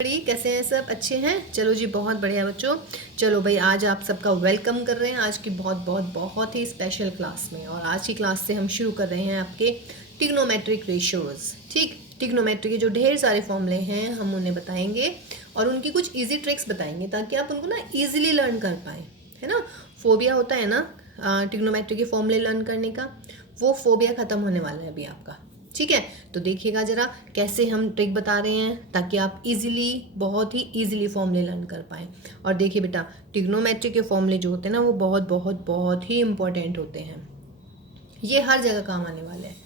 कैसे हैं सब? अच्छे हैं? चलो जी, बहुत बढ़िया बच्चों। चलो भाई, आज आप सबका वेलकम कर रहे हैं आज की बहुत बहुत बहुत ही स्पेशल क्लास में। और आज की क्लास से हम शुरू कर रहे हैं आपके ट्रिग्नोमेट्रिक रेशियोज। ठीक, ट्रिग्नोमेट्री के जो ढेर सारे फॉर्मूले हैं हम उन्हें बताएंगे और उनकी कुछ इजी ट्रिक्स बताएंगे ताकि आप उनको ना ईजिली लर्न कर पाएँ, है ना। फोबिया होता है ना ट्रिग्नोमेट्री के फॉर्मूले लर्न करने का, वो फोबिया ख़त्म होने वाला है अभी आपका। ठीक है, तो देखिएगा ज़रा कैसे हम ट्रिक बता रहे हैं ताकि आप इजीली, बहुत ही इजीली फॉर्मूले लर्न कर पाएँ। और देखिए बेटा, ट्रिग्नोमेट्री के फॉर्मूले जो होते हैं ना वो बहुत बहुत बहुत ही इंपॉर्टेंट होते हैं। ये हर जगह काम आने वाले हैं।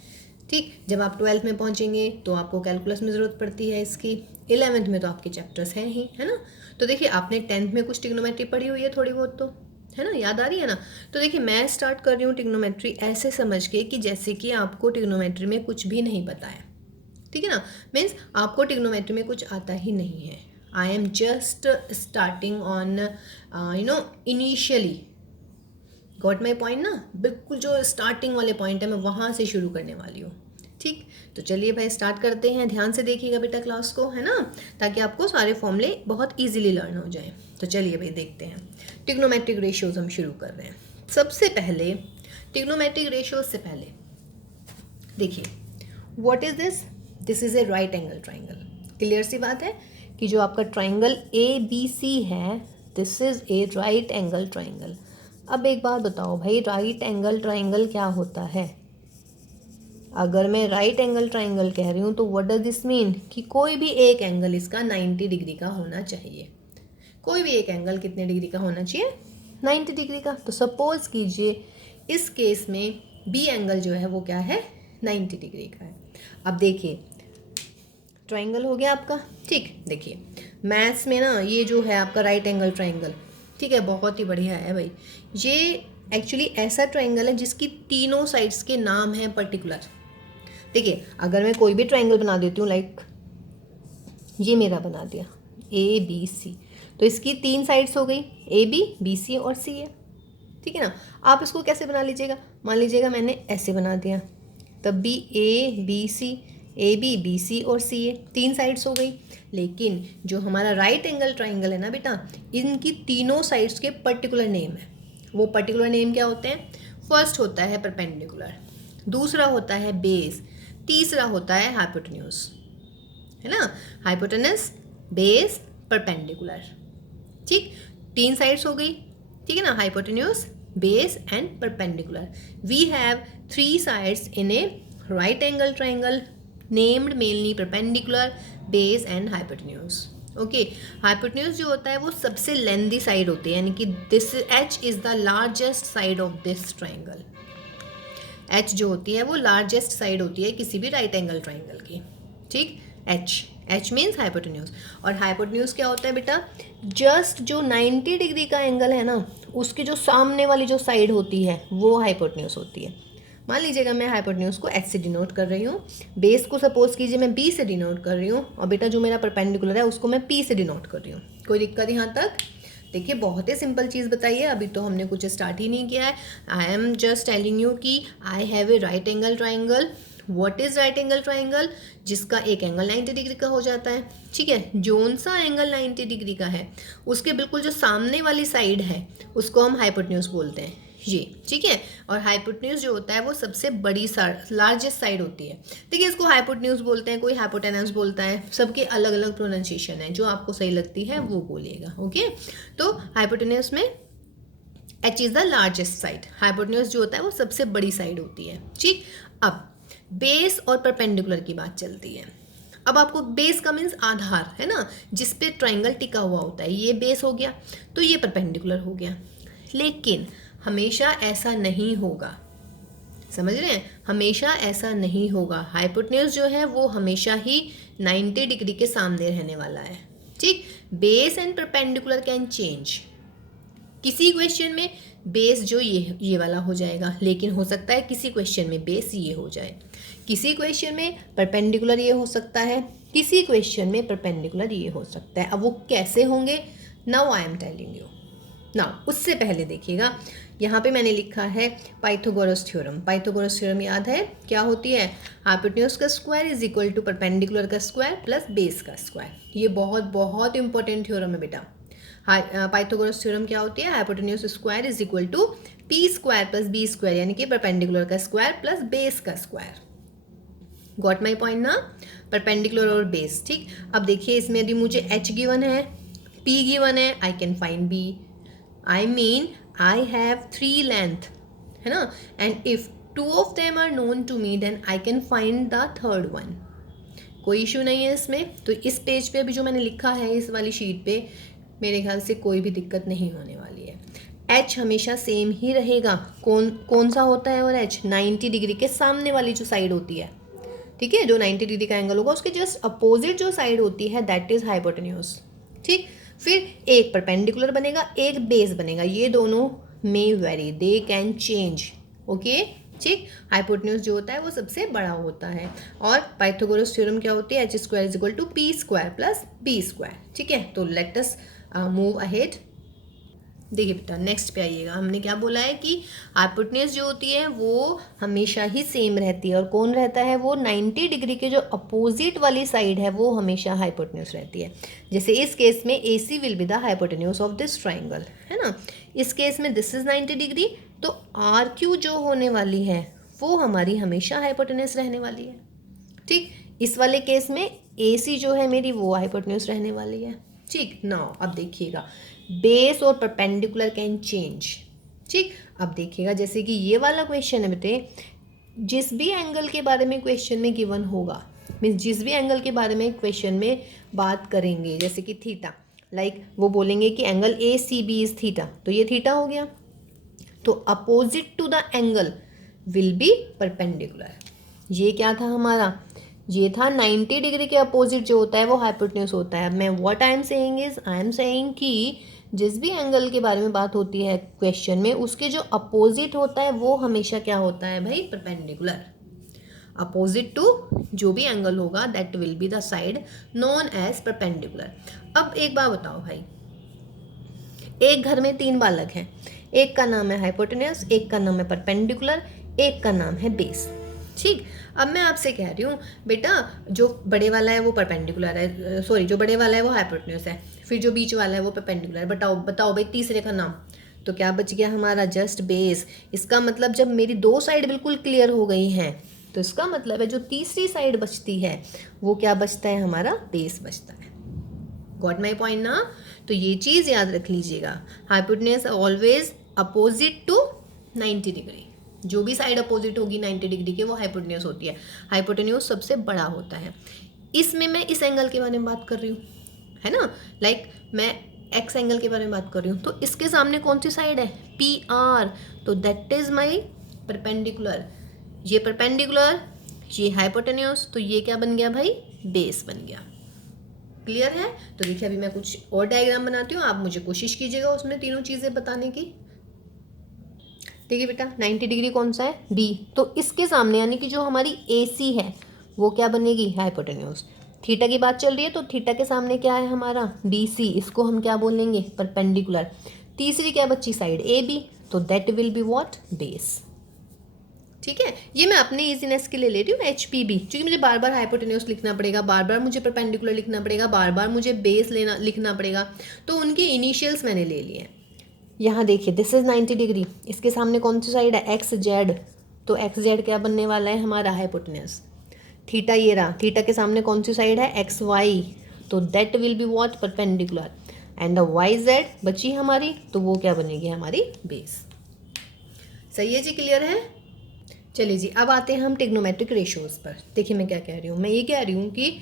ठीक, जब आप 12th में पहुंचेंगे तो आपको कैलकुलस में ज़रूरत पड़ती है इसकी, 11th में तो आपके चैप्टर्स हैं ही, है ना। तो देखिए, आपने 10th में कुछ ट्रिग्नोमेट्री पढ़ी हुई है थोड़ी बहुत, तो है ना, याद आ रही है ना। तो देखिए, मैं स्टार्ट कर रही हूँ ट्रिग्नोमेट्री ऐसे समझ के कि जैसे कि आपको ट्रिग्नोमेट्री में कुछ भी नहीं पता है। ठीक है ना, मीन्स आपको ट्रिग्नोमेट्री में कुछ आता ही नहीं है। I am just starting on initially, got my point ना। बिल्कुल जो स्टार्टिंग वाले पॉइंट है मैं वहाँ से शुरू करने वाली हूँ। ठीक, तो चलिए भाई स्टार्ट करते हैं। ध्यान से देखिएगा बेटा क्लास को, है ना, ताकि आपको सारे फॉर्मूले बहुत इजीली लर्न हो जाए। तो चलिए भाई देखते हैं। ट्रिग्नोमेट्रिक रेशियोज हम शुरू कर रहे हैं। सबसे पहले ट्रिग्नोमेट्रिक रेशियोज से पहले देखिए, what is this? This is a right angle triangle. Clear सी बात है कि जो आपका ट्राइंगल ABC है, this is a right angle triangle. अब एक बात बताओ भाई, राइट एंगल ट्राइंगल क्या होता है? अगर मैं राइट एंगल ट्राइंगल कह रही हूँ तो व्हाट डज दिस मीन कि कोई भी एक एंगल इसका 90 डिग्री का होना चाहिए। कोई भी एक एंगल कितने डिग्री का होना चाहिए? 90 डिग्री का। तो सपोज कीजिए इस केस में बी एंगल जो है वो क्या है? 90 डिग्री का है। अब देखिए, ट्राइंगल हो गया आपका। ठीक, देखिए मैथ्स में ना ये जो है आपका राइट एंगल ट्राइंगल, ठीक है, बहुत ही बढ़िया है भाई। ये एक्चुअली ऐसा ट्राइंगल है जिसकी तीनों साइड्स के नाम हैं पर्टिकुलर। देखिए, अगर मैं कोई भी ट्राइंगल बना देती हूँ, लाइक ये मेरा बना दिया ABC, तो इसकी 3 साइड्स हो गई, AB, BC और C है। ठीक है ना। आप इसको कैसे बना लीजिएगा? मान लीजिएगा मैंने ऐसे बना दिया, तब भी ABC, AB, BC और C है, 3 साइड्स हो गई। लेकिन जो हमारा राइट एंगल ट्राइंगल है ना बेटा, इनकी तीनों साइड्स के पर्टिकुलर नेम है। वो पर्टिकुलर नेम क्या होते हैं? फर्स्ट होता है परपेंडिकुलर, दूसरा होता है बेस, तीसरा होता है हाइपोटेन्यूज, है ना। Hypotenuse, base, perpendicular. ठीक, 3 साइड्स हो गई, ठीक है ना, hypotenuse, base and perpendicular. We have 3 sides in a right angle triangle named mainly perpendicular, base and hypotenuse. Okay, hypotenuse जो होता है वो सबसे लेंथी साइड होती है, यानी कि this H is the largest side of this triangle. H जो होती है वो लार्जेस्ट साइड होती है किसी भी राइट एंगल ट्राइंगल की। ठीक, H मीन्स हाइपोटेन्यूज। और हाइपोटेन्यूज क्या होता है बेटा? जस्ट जो 90 डिग्री का एंगल है ना, उसकी जो सामने वाली जो साइड होती है वो हाइपोटेन्यूज होती है। मान लीजिएगा मैं हाइपोटेन्यूज को H से डिनोट कर रही हूँ, बेस को सपोज कीजिए मैं B से डिनोट कर रही हूँ, और बेटा जो मेरा परपेंडिकुलर है उसको मैं P से डिनोट कर रही हूँ। कोई दिक्कत यहाँ तक? देखिए, बहुत ही सिंपल चीज़ बताइए, अभी तो हमने कुछ स्टार्ट ही नहीं किया है। I am just telling you कि I have a right angle triangle. What is right angle triangle? जिसका एक एंगल 90 डिग्री का हो जाता है। ठीक है, जोन सा एंगल 90 डिग्री का है उसके बिल्कुल जो सामने वाली साइड है उसको हम हाइपोटेन्यूज बोलते हैं, ये। ठीक है, और हाइपोटेन्यूज जो होता है वो सबसे बड़ी लार्जेस्ट साइड होती है। देखिए, इसको हाइपोटेन्यूज बोलते हैं, कोई हाइपोटेनस बोलता है, सबके अलग अलग प्रोनाउंसिएशन है, जो आपको सही लगती है वो बोलिएगा। ओके, तो हाइपोटेन्यूज में H is the largest side, hypotenuse जो होता है वो सबसे बड़ी साइड होती है। ठीक, अब बेस और परपेंडिकुलर की बात चलती है। अब आपको बेस का मीन्स आधार, है ना, जिस पे ट्राइंगल टिका हुआ होता है, ये बेस हो गया, तो ये परपेंडिकुलर हो गया। लेकिन हमेशा ऐसा नहीं होगा, समझ रहे हैं? हमेशा ऐसा नहीं होगा। हाइपोटेन्यूज जो है वो हमेशा ही 90 डिग्री के सामने रहने वाला है। ठीक, base and perpendicular can change. किसी क्वेश्चन में बेस जो ये वाला हो जाएगा, लेकिन हो सकता है किसी क्वेश्चन में बेस ये हो जाए, किसी क्वेश्चन में परपेंडिकुलर ये हो सकता है, किसी क्वेश्चन में परपेंडिकुलर ये हो सकता है। अब वो कैसे होंगे? Now I am telling you. ना उससे पहले देखिएगा, यहाँ पे मैंने लिखा है पाइथागोरस थ्योरम। पाइथागोरस थ्योरम याद है क्या होती है? हाइपोटेन्यूज का square is equal to perpendicular का स्क्वायर प्लस बेस का स्क्वायर। ये बहुत बहुत इंपॉर्टेंट थ्योरम है बेटा। पाइथागोरस थ्योरम क्या होती है? Hypotenuse square is equal to P square plus B square, यानी कि परपेंडिकुलर का स्क्वायर प्लस बेस का स्क्वायर। गॉट माई पॉइंट ना? परपेंडिकुलर और बेस, ठीक। अब देखिए इसमें यदि मुझे h गिवन है, p गिवन है, I can find b। I mean I have 3 length, है ना, and if 2 of them are known to me then I can find the third one. कोई इशू नहीं है इसमें। तो इस पेज पे अभी जो मैंने लिखा है इस वाली शीट पे, मेरे ख्याल से कोई भी दिक्कत नहीं होने वाली है। h हमेशा सेम ही रहेगा। कौन सा होता है? और h 90 डिग्री के सामने वाली जो साइड होती है, ठीक है, जो 90 डिग्री का एंगल होगा उसके जस्ट अपोजिट जो साइड होती है दैट इज हाइपोटेन्यूज, ठीक। फिर एक परपेंडिकुलर बनेगा, एक बेस बनेगा, ये दोनों में very, they can change, okay, ठीक। हाइपोटेन्यूज जो होता है वो सबसे बड़ा होता है। और पाइथागोरस थ्योरम क्या होती है? h square is equal to P square plus B square, ठीक है। तो लेट अस मूव अहेड। देखिए बेटा नेक्स्ट पे आइएगा। हमने क्या बोला है कि हाइपोटेन्यूज जो होती है वो हमेशा ही सेम रहती है। और कौन रहता है? वो 90 डिग्री के जो अपोजिट वाली साइड है वो हमेशा हाइपोटेन्यूज रहती है। जैसे इस केस में AC will be the hypotenuse of this triangle, है ना। इस केस में दिस इज 90 डिग्री, तो RQ जो होने वाली है वो हमारी हमेशा हाइपोटेन्यूज रहने वाली है, ठीक। इस वाले केस में AC जो है मेरी वो हाइपोटेन्यूज रहने वाली है, ठीक। नाउ अब देखिएगा बेस और परपेंडिकुलर कैन चेंज, ठीक। अब देखिएगा जैसे कि ये वाला क्वेश्चन है बेटे, जिस भी एंगल के बारे में क्वेश्चन में गिवन होगा, मीन्स जिस भी एंगल के बारे में क्वेश्चन में बात करेंगे, जैसे कि थीटा, लाइक वो बोलेंगे कि एंगल ACB इज थीटा, तो ये थीटा हो गया, तो opposite to the angle will be perpendicular. ये क्या था हमारा? ये था 90 डिग्री के अपोजिट जो होता है वो हाइपोटेन्यूज होता है। मैं what I am saying is, I am saying कि जिस भी एंगल के बारे में बात होती है क्वेश्चन में, उसके जो अपोजिट होता है वो हमेशा क्या होता है भाई? परपेंडिकुलर। अपोजिट टू जो भी एंगल होगा that will be the side known as perpendicular. अब एक बात बताओ भाई, एक घर में 3 बालक हैं, एक का नाम है हाइपोटेन्यूज, एक का नाम है परपेंडिकुलर, एक का नाम है बेस, ठीक। अब मैं आपसे कह रही हूँ बेटा जो बड़े वाला है वो परपेंडिकुलर है, सॉरी जो बड़े वाला है वो हाइपोटेन्यूज है, फिर जो बीच वाला है वो परपेंडिकुलर। बताओ भाई तीसरे का नाम। तो क्या बच गया हमारा? Just base. इसका मतलब जब मेरी 2 साइड बिल्कुल क्लियर हो गई हैं तो इसका मतलब है जो तीसरी साइड बचती है वो क्या बचता है? हमारा बेस बचता है। गॉट माई पॉइंट ना? तो ये चीज़ याद रख लीजिएगा, hypotenuse always opposite to 90 degree. जो भी साइड अपोजिट होगी 90 डिग्री के वो हाइपोटेन्यूज होती है। हाइपोटेन्यूज सबसे बड़ा होता है। इसमें मैं इस एंगल के बारे में बात कर रही हूँ, है ना, लाइक मैं एक्स एंगल के बारे में बात कर रही हूँ, तो इसके सामने कौन सी साइड है? PR, तो दैट इज माई परपेंडिकुलर। ये परपेंडिकुलर, ये हाइपोटेन्यूज, तो ये क्या बन गया भाई? बेस बन गया। क्लियर है? तो देखिए अभी मैं कुछ और डायग्राम बनाती हूँ, आप मुझे कोशिश कीजिएगा उसमें तीनों चीज़ें बताने की। देखिए बेटा 90 डिग्री कौन सा है? B, तो इसके सामने यानी कि जो हमारी AC है वो क्या बनेगी? हाइपोटेन्यूज। थीटा की बात चल रही है तो थीटा के सामने क्या है हमारा? BC, इसको हम क्या बोलेंगे? परपेंडिकुलर। तीसरी क्या बच्ची? साइड AB, तो that will be what? Base, ठीक है। ये मैं अपने इजीनेस के लिए ले रही हूँ HPB, क्योंकि मुझे बार बार हाइपोटेन्यूज लिखना पड़ेगा, बार बार मुझे परपेंडिकुलर लिखना पड़ेगा, बार बार मुझे बेस लिखना पड़ेगा, तो उनके इनिशियल्स मैंने ले लिए। यहाँ देखिए दिस इज 90 डिग्री, इसके सामने कौन सी साइड है? XZ, तो XZ क्या बनने वाला है? हमारा हाइपोटेन्यूज। थीटा ये रहा, थीटा के सामने कौन सी साइड है? XY, तो that will be what? Perpendicular. And the YZ बची हमारी, तो वो क्या बनेगी? हमारी बेस। सही है जी? क्लियर है? चलिए जी अब आते हैं हम ट्रिग्नोमेट्रिक रेशियोज पर। देखिए मैं क्या कह रही हूँ, मैं ये कह रही हूँ कि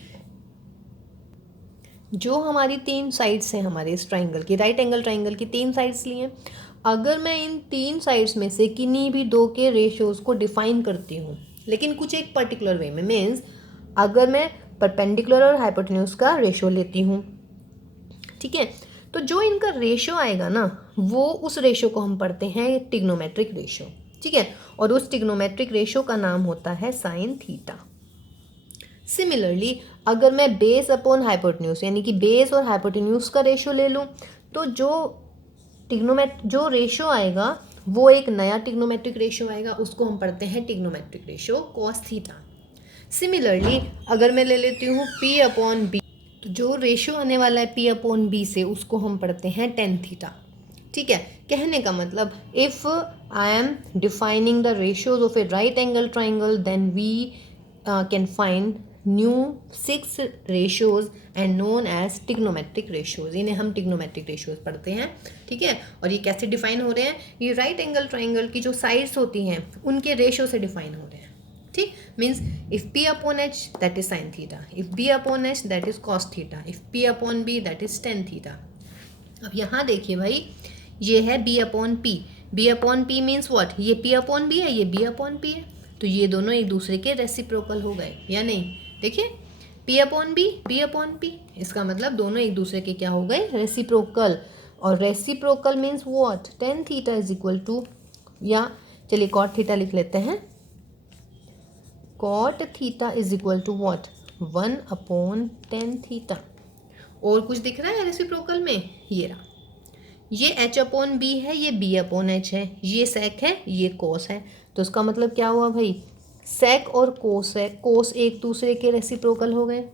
जो हमारी 3 साइड्स हैं हमारे इस ट्राइंगल की, राइट एंगल ट्राइंगल की 3 साइड्स ली हैं, अगर मैं इन 3 साइड्स में से किन्हीं भी 2 के रेशियोज को डिफाइन करती हूँ, लेकिन कुछ एक पर्टिकुलर वे में, मीन्स अगर मैं परपेंडिकुलर और हाइपोटेन्यूज का रेशियो लेती हूँ, ठीक है, तो जो इनका रेशियो आएगा ना वो उस रेशियो को हम पढ़ते हैं ट्रिग्नोमेट्रिक रेशियो, ठीक है। और उस ट्रिग्नोमेट्रिक रेशियो का नाम होता है साइन थीटा। सिमिलरली अगर मैं बेस अपॉन हाइपोटेन्यूज यानी कि बेस और हाइपोटेन्यूज का रेशियो ले लूँ, तो जो जो रेशो आएगा वो एक नया ट्रिग्नोमेट्रिक रेशो आएगा, उसको हम पढ़ते हैं trigonometric ratio cos theta. Similarly अगर मैं ले लेती हूँ P अपॉन बी, तो जो रेशो आने वाला है P अपॉन बी से उसको हम पढ़ते हैं टेन थीटा। ठीक है, कहने का मतलब if I am defining the ratios of a right angle triangle then we can find new 6 ratios and known as trigonometric ratios. इन्हें हम ट्रिग्नोमेट्रिक रेशियोज पढ़ते हैं। ठीक है, और ये कैसे डिफाइन हो रहे हैं? ये राइट एंगल ट्राइंगल की जो साइड्स होती हैं उनके रेशियो से डिफाइन हो रहे हैं। ठीक, means if P upon H that is sine theta, if B upon H that is cos theta, if P upon B that is tan theta. अब यहाँ देखिए भाई, ये है B upon P, B upon P means what? ये P upon B है, ये B upon P है, तो ये दोनों एक दूसरे के रेसिप्रोकल हो गए या नहीं? देखिए P upon B, B upon P, इसका मतलब दोनों एक दूसरे के क्या हो गए? रेसिप्रोकल। और reciprocal means what? Tan theta is equal to, या चलिए कॉट थीटा लिख लेते हैं, cot theta is equal to what? 1 upon tan theta. और कुछ दिख रहा है रेसिप्रोकल में? ये रहा, ये H अपॉन बी है, ये B अपॉन H है, ये सेक है, ये कोस है, तो इसका मतलब क्या हुआ भाई? सेक और कोस है, कोस एक दूसरे के रेसिप्रोकल हो गए।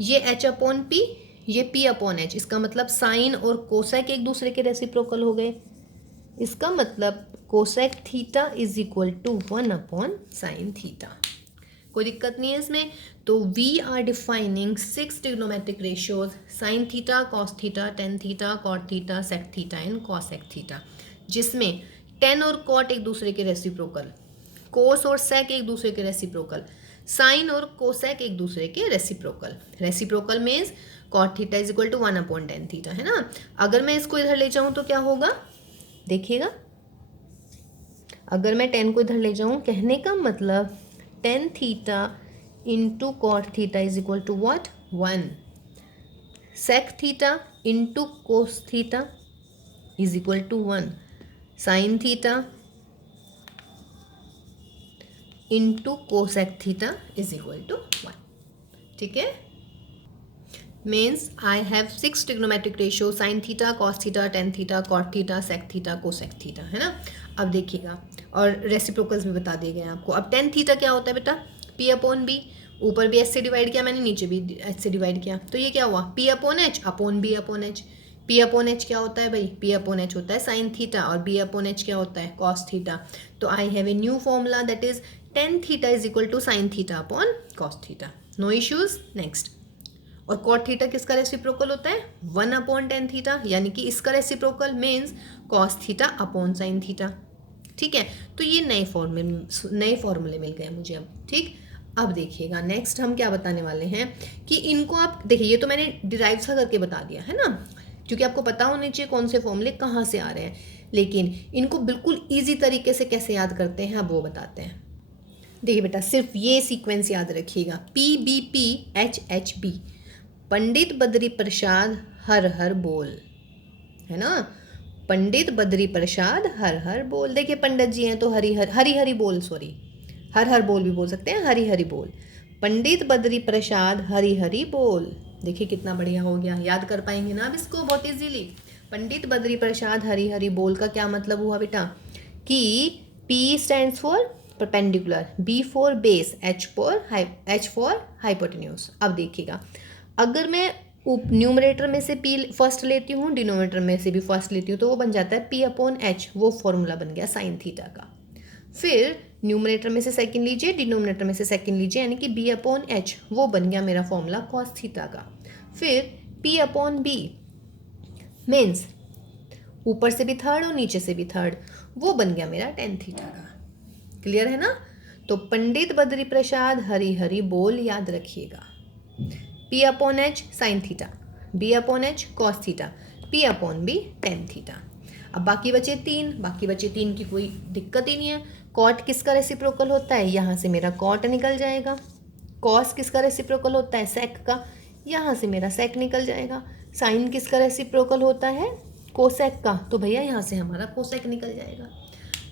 ये H अपॉन P, ये P अपॉन H, इसका मतलब साइन और कोसेक एक दूसरे के रेसिप्रोकल हो गए। इसका मतलब cosec theta is equal to 1 upon sine theta. कोई दिक्कत नहीं है इसमें। तो we are defining 6 trigonometric ratios, sine theta, cos theta, tan theta, cot theta, sec theta and cosec theta, जिसमें टेन और कॉट एक दूसरे के रेसिप्रोकल, कोस और सेक एक दूसरे के रेसिप्रोकल, साइन और कोसेक एक दूसरे के reciprocal. Reciprocal means cot theta is equal to 1 upon tan theta, है ना। अगर मैं इसको इधर ले जाऊँ तो क्या होगा? देखिएगा, अगर मैं 10 को इधर ले जाऊँ, कहने का मतलब tan theta into cot theta is equal to what? 1। Sec theta into cos theta is equal to 1। Sine theta into cosec theta is equal to 1। ठीक है, means I have 6 trigonometric ratio, sine theta, cos theta, tan theta, cot theta, sec theta, cosec theta, है ना। अब देखिएगा, और reciprocals भी बता दिए गए हैं आपको। अब टेन थीटा क्या होता है बेटा? P अपॉन बी, ऊपर भी H से डिवाइड किया मैंने, नीचे भी H से डिवाइड किया, तो ये क्या हुआ? P upon H upon B upon H। P upon H क्या होता है भाई? P अपॉन H होता है साइन थीटा, और B अपॉन H क्या होता है? Cos theta. तो I have a new formula that is tan theta is equal to sine theta upon cos theta. No issues. Next, और कॉट थीटा किसका reciprocal होता है? 1 अपॉन टेन थीटा, यानी कि इसका reciprocal means cos theta upon sine theta. ठीक है, तो ये नए फॉर्मूले मिल गए मुझे अब। ठीक, अब देखिएगा नेक्स्ट हम क्या बताने वाले हैं कि इनको आप देखिए, ये तो मैंने डिराइव सा करके बता दिया है ना, क्योंकि आपको पता होने चाहिए कौन से फॉर्मूले कहाँ से आ रहे हैं, लेकिन इनको बिल्कुल ईजी तरीके से कैसे याद करते हैं अब वो बताते हैं। देखिए बेटा, सिर्फ ये सीक्वेंस याद रखिएगा, PBP HHB, पंडित बद्री प्रसाद हर हर बोल, है ना। पंडित बद्री प्रसाद हर हर बोल। देखिए पंडित जी हैं तो हरी हरी बोल, सॉरी हर हर बोल भी बोल सकते हैं, हरी हरी बोल। पंडित बद्री प्रसाद हरी हरी बोल, देखिए कितना बढ़िया हो गया, याद कर पाएंगे ना अब इसको बहुत इजीली। पंडित बद्री प्रसाद हरी हरी बोल का क्या मतलब हुआ बेटा? कि P stands for perpendicular, B for base, H for hypotenuse. अब देखिएगा, अगर मैं न्यूमरेटर में से P फर्स्ट लेती हूँ, डिनोमिनेटर में से भी फर्स्ट लेती हूँ, तो वो बन जाता है P अपॉन H, वो फॉर्मूला बन गया साइन थीटा का। फिर न्यूमरेटर में से सेकंड लीजिए, डिनोमिनेटर में से सेकंड लीजिए, यानी कि B अपॉन H, वो बन गया मेरा फॉर्मूला कॉस थीटा का। फिर P अपॉन B मीन्स ऊपर से भी थर्ड और नीचे से भी थर्ड, वो बन गया मेरा टेन थीटा का। क्लियर है ना। तो पंडित बद्री प्रसाद हरी हरी बोल याद रखिएगा, P upon H sine theta, B upon H cos theta, P upon B tan theta. अब बाकी बचे तीन की कोई दिक्कत ही नहीं है। कॉट किसका रेसिप्रोकल होता है? यहाँ से मेरा कॉट निकल जाएगा। कॉस किसका रेसिप्रोकल होता है? सेक का, यहाँ से मेरा सेक निकल जाएगा। साइन किसका रेसिप्रोकल होता है? कोसेक का, तो भैया यहाँ से हमारा कोसेक निकल जाएगा।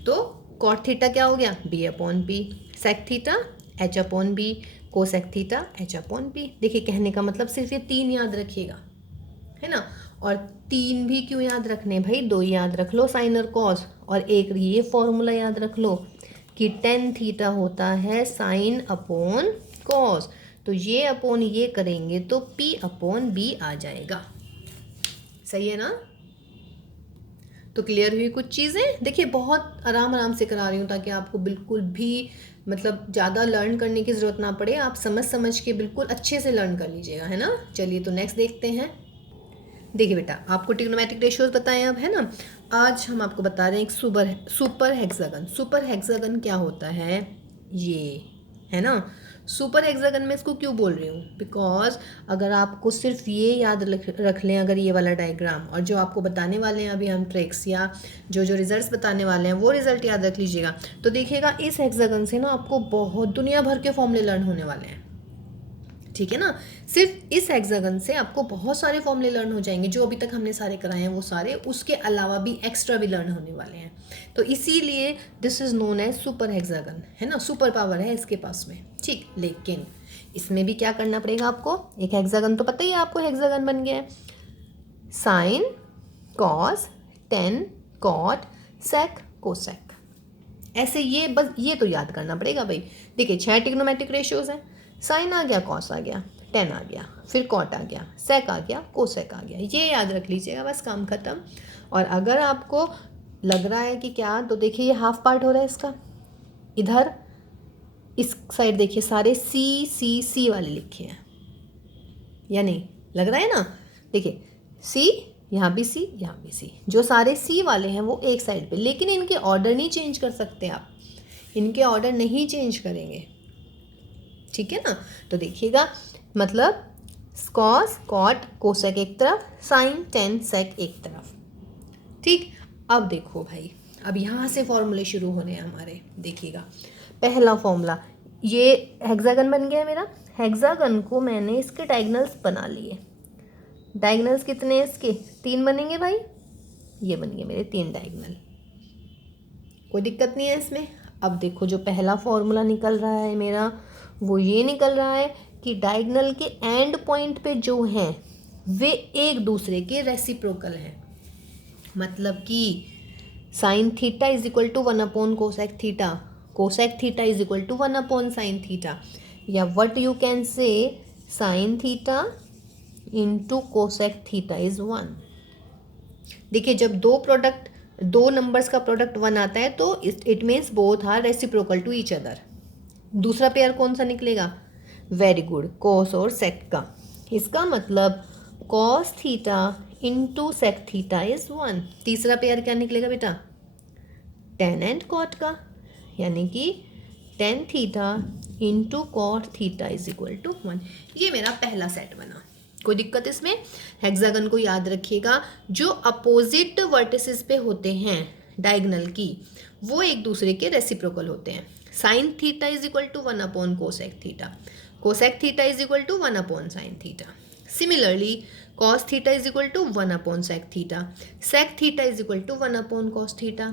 तो कॉट थीटा क्या हो गया? B upon P, sec theta H upon B, cosec theta H upon P। देखिए कहने का मतलब सिर्फ ये तीन याद रखिएगा, है ना। और 3 भी क्यों याद रखने भाई, 2 याद रख लो साइन और कॉस, और एक ये फॉर्मूला याद रख लो कि टेन थीटा होता है साइन अपॉन कॉस। तो ये अपॉन ये करेंगे तो P अपॉन B आ जाएगा। सही है ना? तो क्लियर हुई कुछ चीज़ें। देखिए बहुत आराम आराम से करा रही हूँ ताकि आपको बिल्कुल भी मतलब ज़्यादा लर्न करने की ज़रूरत ना पड़े, आप समझ समझ के बिल्कुल अच्छे से लर्न कर लीजिएगा, है ना। चलिए तो नेक्स्ट देखते हैं। देखिए बेटा, आपको ट्रिग्नोमेट्रिक रेशियोज बताएं अब, है ना। आज हम आपको बता रहे हैं एक सुपर हेक्सागन। सुपर हेक्सागन क्या होता है, ये है ना। सुपर हेक्सागन में इसको क्यों बोल रही हूँ, बिकॉज अगर आपको सिर्फ ये याद रख लें, अगर ये वाला डायग्राम, और जो आपको बताने वाले हैं अभी हम ट्रिक्स या जो जो रिजल्ट्स बताने वाले हैं वो रिजल्ट याद रख लीजिएगा, तो देखिएगा इस हेक्सागन से ना आपको बहुत दुनिया भर के फॉर्मूले लर्न होने वाले हैं। ठीक है ना। सिर्फ इस हेक्सागन से आपको बहुत सारे फॉर्मूले लर्न हो जाएंगे, जो अभी तक हमने सारे कराए हैं वो सारे, उसके अलावा भी एक्स्ट्रा भी लर्न होने वाले हैं। तो इसीलिए this is known as super hexagon, है ना। सुपर पावर है इसके पास में, ठीक। लेकिन इसमें भी क्या करना पड़ेगा आपको, एक हेक्सागन तो पता ही है आपको, हेक्सागन बन गया है sine cos tan cot sec cosec, ऐसे ये बस ये तो याद करना पड़ेगा भाई। देखिए 6 ट्रिग्नोमेट्रिक रेशियोज हैं, साइन आ गया, कॉस आ गया, टेन आ गया, फिर कॉट आ गया, सेक आ गया, कोसेक आ गया, ये याद रख लीजिएगा, बस काम खत्म। और अगर आपको लग रहा है कि क्या, तो देखिए ये हाफ पार्ट हो रहा है इसका, इधर इस साइड देखिए सारे सी सी सी वाले लिखे हैं, या नहीं लग रहा है ना। देखिए सी, यहाँ भी सी, यहाँ भी सी, जो सारे सी वाले हैं वो एक साइड पे, लेकिन इनके ऑर्डर नहीं चेंज कर सकते आप, इनके ऑर्डर नहीं चेंज करेंगे, ठीक है ना। तो देखिएगा मतलब कॉस कॉट कोसेक एक तरफ, साइन टेन सेक एक तरफ, ठीक। अब देखो भाई, अब यहाँ से फॉर्मूले शुरू होने हैं हमारे। देखिएगा पहला फॉर्मूला, ये हेक्सागन बन गया है मेरा। हेक्सागन को मैंने इसके डायगोनल्स बना लिए। डायगोनल्स कितने हैं इसके, 3 बनेंगे भाई, ये बन गए मेरे 3 डायगोनल, कोई दिक्कत नहीं है इसमें। अब देखो जो पहला फॉर्मूला निकल रहा है मेरा, वो ये निकल रहा है कि डायगोनल के एंड पॉइंट पे जो हैं वे एक दूसरे के रेसिप्रोकल हैं। मतलब कि sine theta is equal to 1 upon cosec theta, cosec theta is equal to 1 upon sine theta, या what you can say sine theta into cosec theta is 1। देखिए जब दो नंबर्स का प्रोडक्ट 1 आता है तो it means both are reciprocal to each other. दूसरा pair कौन सा निकलेगा, वेरी गुड, कॉस और सेक का। इसका मतलब cos theta into sec theta is 1। तीसरा पेयर क्या निकलेगा बेटा, टेन एंड कॉट का, यानी कि tan theta into cot theta is equal to 1। ये मेरा पहला सेट बना, कोई दिक्कत इसमें। हेक्सागन को याद रखिएगा, जो अपोजिट वर्टिसेस पे होते हैं डायगोनल की, वो एक दूसरे के रेसिप्रोकल होते हैं। Sine theta is equal to 1 upon cosec theta, cosec theta is equal to 1 upon sine theta. Similarly cos theta is equal to 1 upon sec theta is equal to 1 upon cos theta,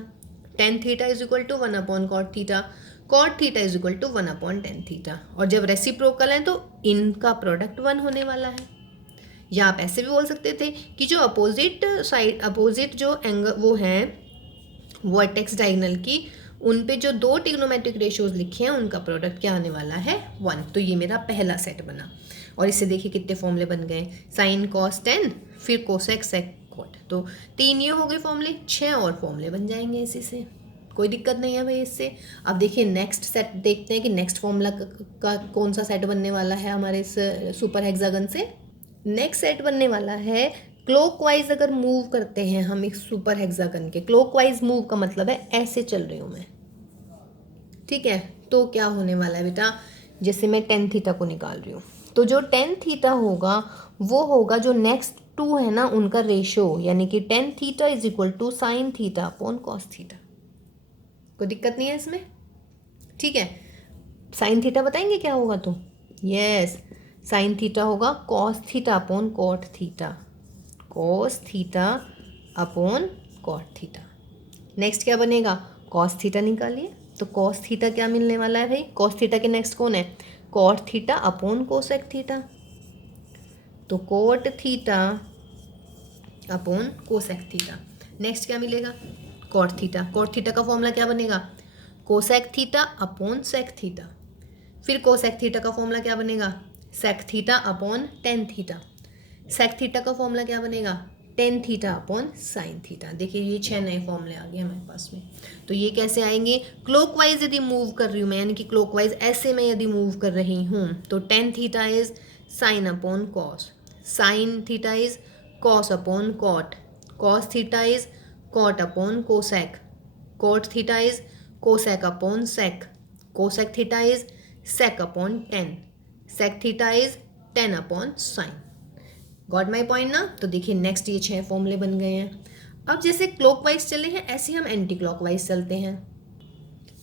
tan theta is equal to 1 upon cot theta is equal to 1 upon tan theta. और जब reciprocal है तो इनका product 1 होने वाला है। या आप ऐसे भी बोल सकते थे कि जो अपोजिट जो एंगल वो हैं वर्टेक्स डायगोनल की, उन पे जो 2 ट्रिग्नोमेट्रिक रेशियोज लिखे हैं उनका प्रोडक्ट क्या आने वाला है, 1। तो ये मेरा पहला सेट बना। और इससे देखिए कितने फॉर्मूले बन गए, साइन कॉस टेन, फिर कोसेक सेक कॉट, तो 3 ये हो गए फॉर्मूले, 6 और फॉर्मूले बन जाएंगे इसी से, कोई दिक्कत नहीं है भाई इससे। अब देखिए नेक्स्ट सेट देखते हैं कि नेक्स्ट फॉर्मूला का कौन सा सेट बनने वाला है हमारे इस सुपर हेक्सागन से। नेक्स्ट सेट बनने वाला है क्लॉकवाइज। अगर मूव करते हैं हम एक सुपर हेक्सागन के, क्लॉकवाइज मूव का मतलब है ऐसे चल रही हूँ मैं, ठीक है। तो क्या होने वाला है बेटा, जैसे मैं टेन थीटा को निकाल रही हूँ, तो जो टेन थीटा होगा वो होगा जो नेक्स्ट 2 है ना उनका रेशो, यानी कि tan theta is equal to sine theta upon cos theta. कोई दिक्कत नहीं है इसमें, ठीक है। साइन थीटा बताएंगे क्या होगा, तो यस, साइन थीटा होगा cos theta upon cot theta, cos theta upon cot theta. Next क्या बनेगा, कॉस थीटा निकालिए, तो कॉस थीटा क्या मिलने वाला है भाई, कॉस थीटा के नेक्स्ट कौन है, cot theta upon cosec theta. तो cot theta upon cosec theta. Next क्या मिलेगा, कॉट थीटा। कॉट थीटा का फॉर्मूला क्या बनेगा, cosec theta upon sec theta. फिर कोसेक थीटा का फॉर्मूला क्या बनेगा, sec theta upon tan theta. Sec theta का फॉर्मूला क्या बनेगा, tan theta upon sine theta. देखिए ये 6 नए फॉर्मूले आ गए हमारे पास में। तो ये कैसे आएंगे, क्लॉकवाइज यदि मूव कर रही हूँ मैं, यानी कि क्लॉकवाइज ऐसे मैं यदि मूव कर रही हूँ, तो tan theta is sine upon cos, sine theta is cos upon cot, cos theta is cot upon cosec, cot theta is cosec upon sec, cosec theta is sec upon tan, sec theta is tan upon sine. Got my point ना। तो देखिए next ये 6 फॉर्मूले बन गए हैं। अब जैसे क्लॉकवाइज चले हैं ऐसे हम एंटी क्लॉकवाइज चलते हैं।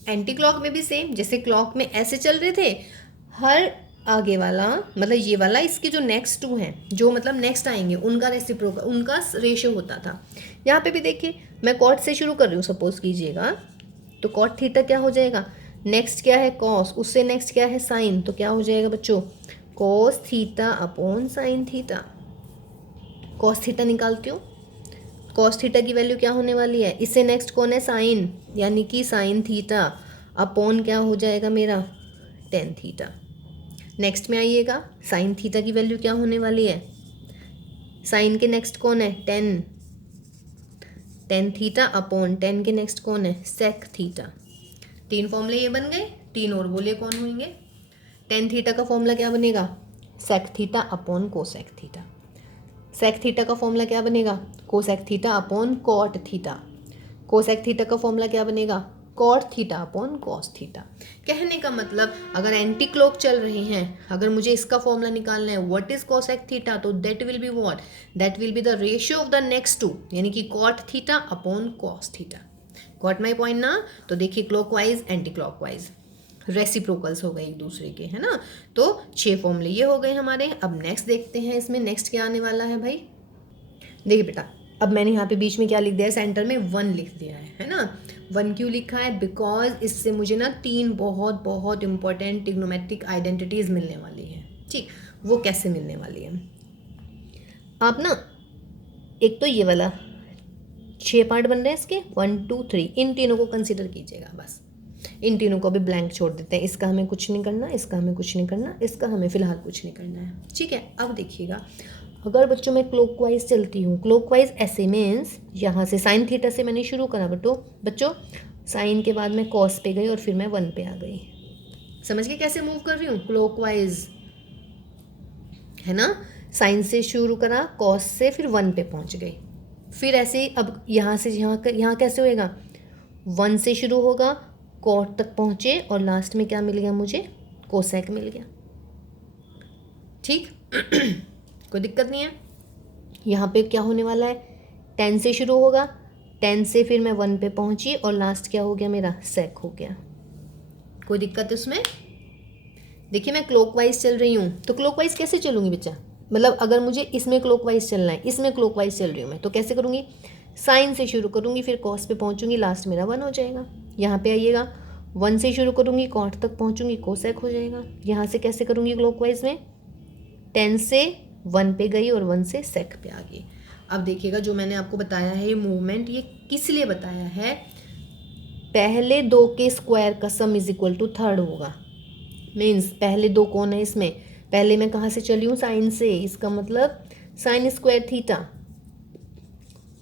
एंटी क्लॉक में भी सेम, जैसे क्लॉक में ऐसे चल रहे थे, हर आगे वाला मतलब ये वाला इसके जो नेक्स्ट 2 हैं, जो मतलब नेक्स्ट आएंगे उनका रेसिप्रोकल, उनका रेशियो होता था। यहाँ पे भी देखिए मैं कॉट से शुरू कर रही हूँ, सपोज कीजिएगा, तो कॉट थीटा क्या हो जाएगा, नेक्स्ट क्या है कॉस, उससे नेक्स्ट क्या है साइन, तो क्या हो जाएगा बच्चों, cos theta upon sine theta. Cos theta निकालती हूँ, कॉस थीटा की वैल्यू क्या होने वाली है, इससे नेक्स्ट कौन है साइन, यानी कि साइन थीटा अपॉन क्या हो जाएगा मेरा टेन थीटा। नेक्स्ट में आइएगा, साइन थीटा की वैल्यू क्या होने वाली है, साइन के नेक्स्ट कौन है ten, ten theta upon ten के नेक्स्ट कौन है सेक थीटा। 3 फॉर्मूले ये बन गए, 3 और बोले कौन होंगे। टेन थीटा का फॉर्मूला क्या बनेगा, sec theta upon cosec theta. Sec theta का फॉर्मूला क्या बनेगा, cosec theta upon cot theta. Cosec theta का फॉर्मूला क्या बनेगा, cot theta upon cos theta. कहने का मतलब अगर एंटी क्लॉक चल रही हैं, अगर मुझे इसका फॉर्मूला निकालना है व्हाट इज कोसेक थीटा, तो that will be what, that will be the ratio of the next 2, यानी कि cot theta upon cos theta. Got my point ना। तो देखिए क्लॉकवाइज एंटी क्लॉकवाइज रेसिप्रोकल्स हो गए एक दूसरे के, है ना। तो 6 फॉर्मूले ये हो गए हमारे। अब नेक्स्ट देखते हैं, इसमें नेक्स्ट क्या आने वाला है भाई। देखिए बेटा, अब मैंने यहाँ पे बीच में क्या लिख दिया है, सेंटर में 1 लिख दिया है ना। 1 क्यों लिखा है, बिकॉज इससे मुझे ना 3 बहुत बहुत इंपॉर्टेंट ट्रिग्नोमेट्रिक आइडेंटिटीज मिलने वाली है। ठीक, वो कैसे मिलने वाली है, आप ना एक तो ये वाला 6 पार्ट बन रहे हैं इसके, 1 2 3, इन तीनों को कंसिडर कीजिएगा। बस इन तीनों को भी ब्लैंक छोड़ देते हैं, इसका हमें कुछ नहीं करना, इसका हमें कुछ नहीं करना, इसका हमें फिलहाल कुछ नहीं करना है। ठीक है, अब देखिएगा, अगर बच्चों मैं क्लॉकवाइज चलती हूँ, क्लॉकवाइज ऐसे मीन्स यहाँ से साइन थीटा से मैंने शुरू करा बच्चों, साइन के बाद मैं कॉस पे गई और फिर मैं 1 पे आ गई। समझ के कैसे मूव कर रही हूँ क्लॉकवाइज, है ना। साइन से शुरू करा, कॉस से, फिर 1 पे पहुँच गई। फिर ऐसे अब यहाँ से यहाँ कैसे होएगा, 1 से शुरू होगा, कॉट तक पहुँचे और लास्ट में क्या मिल गया मुझे, कोसेक मिल गया। ठीक कोई दिक्कत नहीं है। यहाँ पे क्या होने वाला है, 10 से शुरू होगा, 10 से फिर मैं 1 पे पहुँची और लास्ट क्या हो गया मेरा, सेक हो गया। कोई दिक्कत है उसमें। देखिए मैं क्लॉकवाइज चल रही हूँ, तो क्लॉकवाइज कैसे चलूँगी बच्चा, मतलब अगर मुझे इसमें क्लॉकवाइज चलना है, इसमें क्लॉकवाइज चल रही हूँ मैं, तो कैसे करूँगी, साइन से शुरू करूँगी, फिर कॉस पे पहुँचूँगी, लास्ट मेरा 1 हो जाएगा। यहाँ पे आइएगा, 1 से शुरू करूँगी, कॉट तक पहुँचूँगी, कोसेक हो जाएगा। यहाँ से कैसे करूँगी क्लॉकवाइज में, 10 से 1 पे गई और 1 से सेक पे आ गई। अब देखिएगा, जो मैंने आपको बताया है ये मूवमेंट, ये किस लिए बताया है, पहले 2 के स्क्वायर का sum is equal to third होगा। मीन्स पहले 2 कौन है इसमें, पहले मैं कहाँ से चली हूँ, साइन से, इसका मतलब sine square theta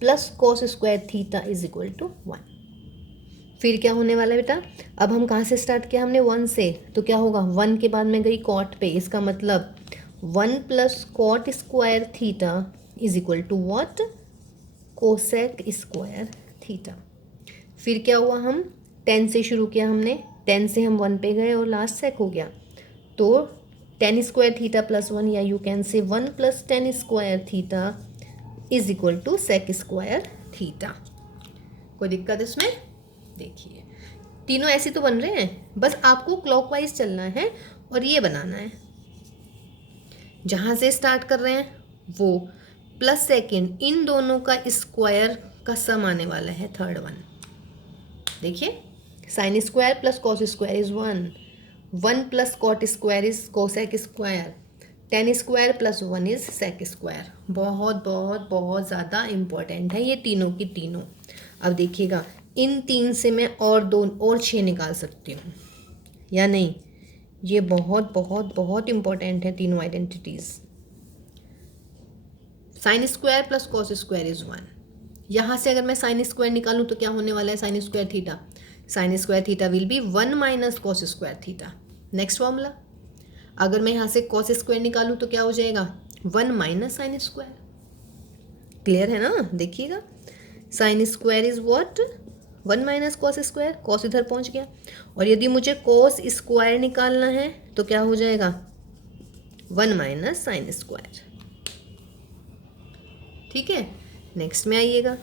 plus cos square theta is equal to 1। फिर क्या होने वाला है बेटा, अब हम कहाँ से स्टार्ट किया हमने, 1 से, तो क्या होगा, 1 के बाद मैं गई कॉट पे, इसका मतलब 1 plus cot square theta is equal to what, cosec square theta. फिर क्या हुआ, हम 10 से शुरू किया हमने, 10 से हम 1 पे गए और लास्ट सेक हो गया, तो 10 स्क्वायर थीटा प्लस 1, या you can say 1 plus 10 square theta is equal to sec square theta. कोई दिक्कत इसमें। देखिए तीनों ऐसे तो बन रहे हैं, बस आपको क्लॉकवाइज चलना है और ये बनाना है। जहाँ से स्टार्ट कर रहे हैं वो प्लस सेकेंड, इन दोनों का स्क्वायर का सम आने वाला है थर्ड 1। देखिए sine square plus cos square is 1, 1 plus cot square is cosec square, tan square plus 1 is sec square. बहुत बहुत बहुत ज़्यादा इम्पॉर्टेंट है ये तीनों की तीनों। अब देखिएगा, इन 3 से मैं और 2 और 6 निकाल सकती हूँ या नहीं, ये बहुत बहुत बहुत इम्पॉर्टेंट है तीनों identities. Sign square plus cos square is 1। यहाँ से अगर मैं साइन स्क्वायर निकालूँ तो क्या होने वाला है, sign square theta. Sign square theta will be 1 minus cos square theta. Next formula, अगर मैं यहाँ से कॉस स्क्वायर निकालूँ तो क्या हो जाएगा, 1 माइनस साइन स्क्वायर। क्लियर है ना, देखिएगा, sine square is what, 1 minus cos square, cos इधर पहुँच गया। और यदि मुझे कॉस स्क्वायर निकालना है तो क्या हो जाएगा, 1 माइनस साइन स्क्वायर। ठीक है, नेक्स्ट में आइएगा,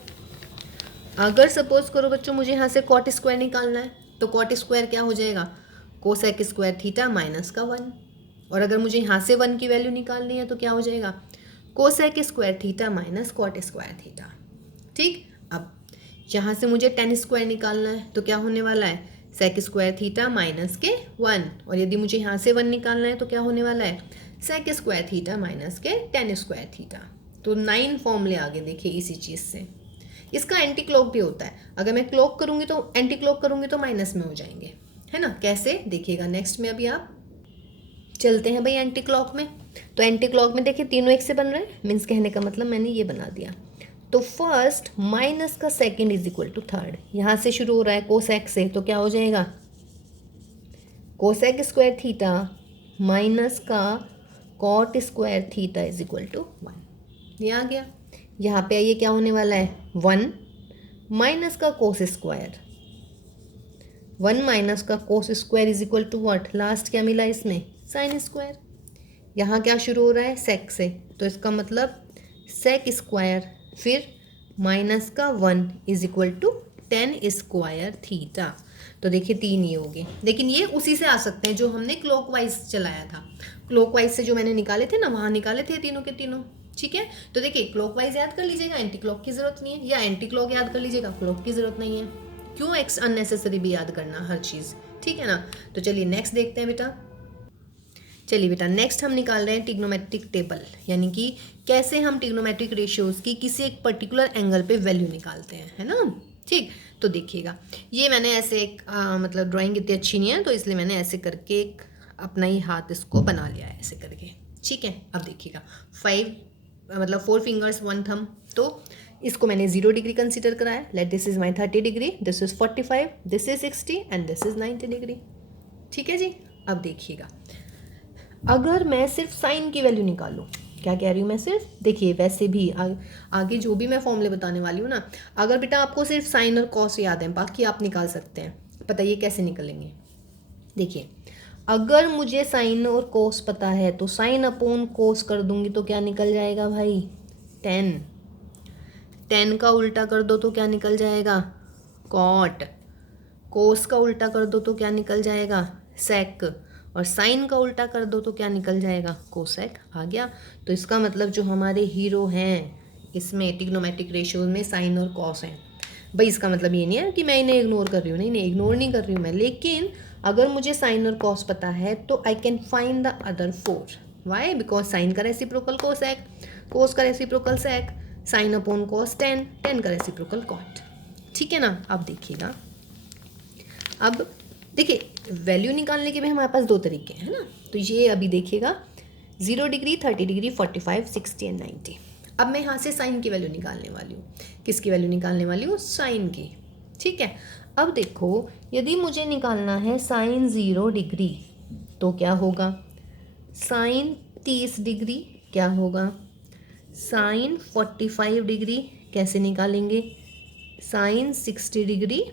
अगर सपोज करो बच्चों मुझे यहाँ से कॉट स्क्वायर निकालना है तो कॉट स्क्वायर क्या हो जाएगा, कोसेक स्क्वायर थीटा माइनस का 1। और अगर मुझे यहाँ से 1 की वैल्यू निकालनी है तो क्या हो जाएगा, cosec square theta minus cot square theta. ठीक, अब यहाँ से मुझे टेन स्क्वायर निकालना है तो क्या होने वाला है, सेक स्क्वायर थीटा माइनस के 1। और यदि मुझे यहाँ से 1 निकालना है तो क्या होने वाला है, सेक स्क्वायर थीटा माइनस के टेन स्क्वायर थीटा। तो 9 फॉर्मूले आगे देखिए इसी चीज़ से। इसका एंटी क्लॉक भी होता है, अगर मैं क्लॉक करूँगी तो एंटी क्लॉक करूँगी तो माइनस में हो जाएंगे, है ना। कैसे देखिएगा नेक्स्ट में। अभी आप चलते हैं भाई एंटी क्लॉक में। तो एंटी क्लॉक में देखिए तीनों एक से बन रहे हैं, मीन्स कहने का मतलब मैंने ये बना दिया। तो फर्स्ट माइनस का second is equal to third, यहाँ से शुरू हो रहा है कोसेक से, तो क्या हो जाएगा, कोसेक स्क्वायर थीटा माइनस का cot square theta is equal to 1। ये आ गया। यहाँ पे आइए क्या होने वाला है, 1 माइनस का कोस स्क्वायर, 1 माइनस का cos square is equal to what, last क्या मिला इसमें, साइन स्क्वायर। यहाँ क्या शुरू हो रहा है, सेक से, तो इसका मतलब सेक स्क्वायर फिर माइनस का 1 is equal to tan square theta. तो देखिए 3 ये हो गए, लेकिन ये उसी से आ सकते हैं जो हमने क्लॉकवाइज चलाया था। क्लॉकवाइज से जो मैंने निकाले थे ना, वहाँ निकाले थे तीनों के तीनों। ठीक है, तो देखिए क्लॉकवाइज याद कर लीजिएगा, एंटी क्लॉक की जरूरत नहीं है, या एंटी क्लॉक याद कर लीजिएगा, क्लॉक की जरूरत नहीं है। क्यों एक्स अननेसेसरी भी याद करना हर चीज़, ठीक है ना। तो चलिए नेक्स्ट देखते हैं बेटा। चलिए बेटा नेक्स्ट हम निकाल रहे हैं ट्रिग्नोमेट्रिक टेबल, यानी कि कैसे हम ट्रिग्नोमेट्रिक रेशियोज की किसी एक पर्टिकुलर एंगल पे वैल्यू निकालते हैं, है ना। ठीक, तो देखिएगा ये मैंने ऐसे एक मतलब ड्राइंग इतनी अच्छी नहीं है तो इसलिए मैंने ऐसे करके एक अपना ही हाथ इसको बना लिया है ऐसे करके। ठीक है, अब देखिएगा 4 फिंगर्स 1 थंब, तो इसको मैंने 0 डिग्री कंसीडर कराया। Let this is my 30 degree, this is 45, this is 60 and this is 90 degree. ठीक है जी, अब देखिएगा अगर मैं सिर्फ साइन की वैल्यू निकालूं, क्या कह रही हूँ मैं सिर्फ, देखिए वैसे भी आगे जो भी मैं फॉर्मूले बताने वाली हूँ ना, अगर बेटा आपको सिर्फ साइन और कॉस याद है, बाकी आप निकाल सकते हैं। बताइए कैसे निकलेंगे। देखिए अगर मुझे साइन और कोस पता है तो साइन अपॉन कोस कर दूंगी तो क्या निकल जाएगा भाई, 10 का उल्टा कर दो तो क्या निकल जाएगा, कॉट। कोस का उल्टा कर दो तो क्या निकल जाएगा, सेक। और साइन का उल्टा कर दो तो क्या निकल जाएगा, कोसेक। आ गया। तो इसका मतलब जो हमारे हीरो हैं इसमें ट्रिग्नोमेट्रिक रेशियोज में साइन और कॉस हैं भाई। इसका मतलब ये नहीं है कि मैं इन्हें इग्नोर कर रही हूँ, नहीं इग्नोर नहीं कर रही हूँ मैं, लेकिन अगर मुझे साइन और कॉस पता है तो I can find the other 4। Why, because sine का रेसिप्रोकल कोसेक, कोस का reciprocal sec, sine upon cos 10, 10 का रेसिप्रोकल कॉट। ठीक है ना। अब देखिएगा, अब देखिए वैल्यू निकालने के भी हमारे पास 2 तरीके हैं, है ना। तो ये अभी देखिएगा 0 डिग्री, 30 डिग्री, 45, 60 एंड 90। अब मैं यहाँ से साइन की वैल्यू निकालने वाली हूँ। किसकी वैल्यू निकालने वाली हूँ, साइन की। ठीक है, अब देखो यदि मुझे निकालना है साइन 0 डिग्री तो क्या होगा, साइन 30 डिग्री क्या होगा, साइन 45 डिग्री कैसे निकालेंगे, साइन 60 डिग्री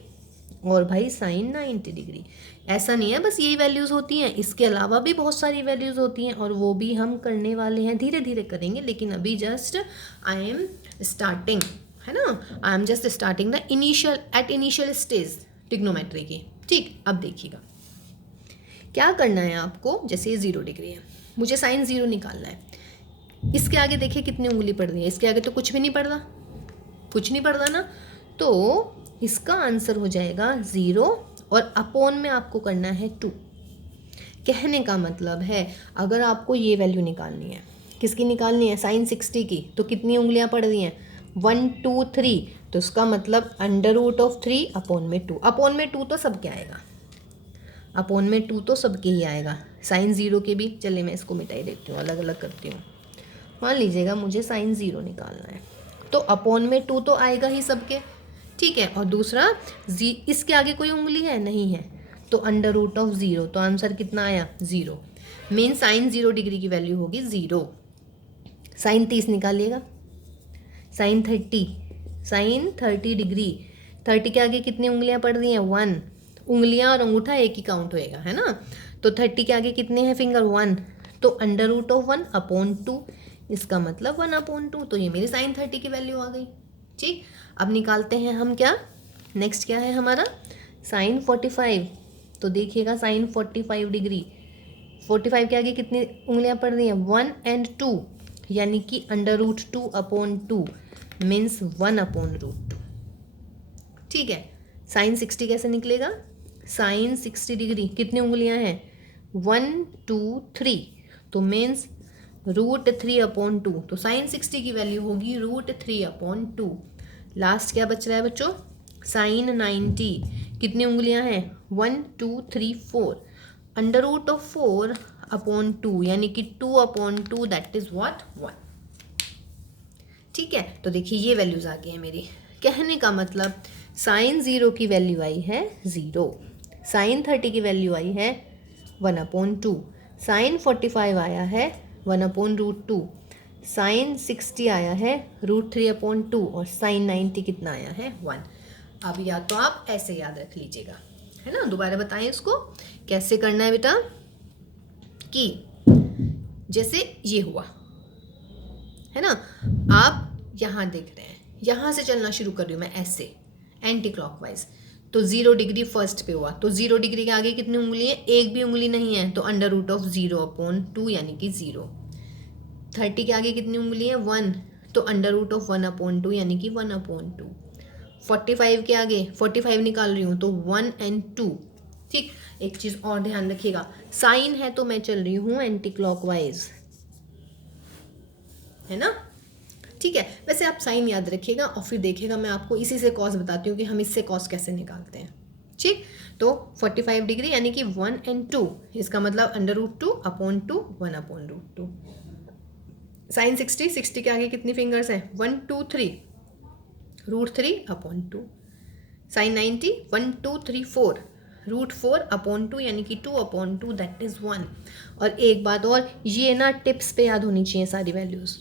और भाई साइन 90 डिग्री। ऐसा नहीं है बस यही वैल्यूज़ होती हैं, इसके अलावा भी बहुत सारी वैल्यूज़ होती हैं और वो भी हम करने वाले हैं, धीरे धीरे करेंगे। लेकिन अभी जस्ट आई एम स्टार्टिंग, है ना, आई am just starting the initial stage trigonometry की। ठीक, अब देखिएगा क्या करना है आपको। जैसे ये 0 डिग्री है, मुझे साइन 0 निकालना है। इसके आगे देखिए कितनी उंगली पड़ रही है, इसके आगे तो कुछ भी नहीं पड़ रहा, कुछ नहीं पड़ रहा ना। तो इसका आंसर हो जाएगा 0 और अपॉन में आपको करना है 2। कहने का मतलब है अगर आपको ये वैल्यू निकालनी है, किसकी निकालनी है, साइन 60 की, तो कितनी उंगलियां पड़ रही हैं, 1 2 3, तो इसका मतलब अंडर रूट ऑफ 3 अपॉन में 2, अपॉन में 2 तो सबके आएगा, अपॉन में 2 तो सबके ही आएगा, साइन 0 के भी। चलिए मैं इसको मिटाई देती हूँ, अलग अलग करती हूँ। मान लीजिएगा मुझे साइन 0 निकालना है, तो अपॉन में 2 तो आएगा ही सबके, ठीक है। और दूसरा इसके आगे कोई उंगली है नहीं है, तो अंडर रूट ऑफ 0, तो आंसर कितना आया 0। मीन साइन 0 डिग्री की वैल्यू होगी 0। साइन 30 निकालिएगा, साइन 30 डिग्री, 30 के आगे कितनी उंगलियां पड़ रही हैं, 1, उंगलियां और अंगूठा एक ही काउंट होएगा, है ना। तो 30 के आगे कितने हैं फिंगर, 1, तो अंडर रूट ऑफ 1 अपॉन 2, इसका मतलब 1 अपॉन 2, तो ये मेरी साइन 30 की वैल्यू आ गई। ठीक, अब निकालते हैं हम क्या, नेक्स्ट क्या है हमारा, साइन 45। तो देखिएगा साइन 45 डिग्री, 45 के आगे कितनी उंगलियां पड़ रही हैं, 1 एंड 2, यानी कि under root 2 upon 2 means 1 upon root 2। ठीक है, साइन 60 कैसे निकलेगा, साइन 60 डिग्री कितनी उंगलियां हैं, 1 2 3, तो मीन्स रूट 3 अपॉन 2, तो साइन 60 की वैल्यू होगी रूट 3 अपॉन 2। लास्ट क्या बच रहा है बच्चों, साइन 90 कितनी उंगलियां हैं, 1 2 3 4, अंडर रूट ऑफ 4 अपॉन 2, यानी कि 2 अपॉन 2, दैट इज व्हाट 1। ठीक है, तो देखिए ये वैल्यूज आ गई हैं मेरी। कहने का मतलब साइन 0 की वैल्यू आई है 0, साइन 30 की वैल्यू आई है 1 अपॉन 2, साइन 45 आया है 1 अपॉन रूट 2, साइन 60 आया है रूट 3 अपॉन 2, और साइन 90 कितना आया है 1। अब या तो आप ऐसे याद रख लीजिएगा, है ना। दोबारा बताएं इसको कैसे करना है बेटा, कि जैसे ये हुआ, है ना, आप यहाँ देख रहे हैं, यहाँ से चलना शुरू कर रही हूँ मैं ऐसे एंटी क्लॉकवाइज, तो 0 डिग्री फर्स्ट पे हुआ, तो 0 डिग्री के आगे कितनी उंगली है, एक भी उंगली नहीं है, तो अंडर रूट ऑफ 0 अपॉन 2 यानी कि 0। 30 के आगे कितनी उंगली है, 1, तो अंडर रूट ऑफ 1 अपॉन 2 यानी कि 1 अपॉन 2। 45 के आगे 45 निकाल रही हूँ, तो 1 एंड 2। ठीक, एक चीज़ और ध्यान रखिएगा, साइन है तो मैं चल रही हूँ एंटी क्लॉकवाइज, है ना। ठीक है, वैसे आप साइन याद रखिएगा और फिर देखिएगा मैं आपको इसी से कॉस बताती हूँ कि हम इससे कॉस कैसे निकालते हैं। ठीक, तो 45 डिग्री यानी कि 1 एंड 2, इसका मतलब under root 2 upon 2, 1 upon root 2। Sine 60 के आगे कितनी फिंगर्स हैं, 1 2 3, root 3 upon 2। Sine 90 1 2 3 4, root 4 upon 2 यानी कि 2 अपॉन 2, दैट इज़ 1। और एक बात और, ये ना टिप्स पे याद होनी चाहिए सारी वैल्यूज़,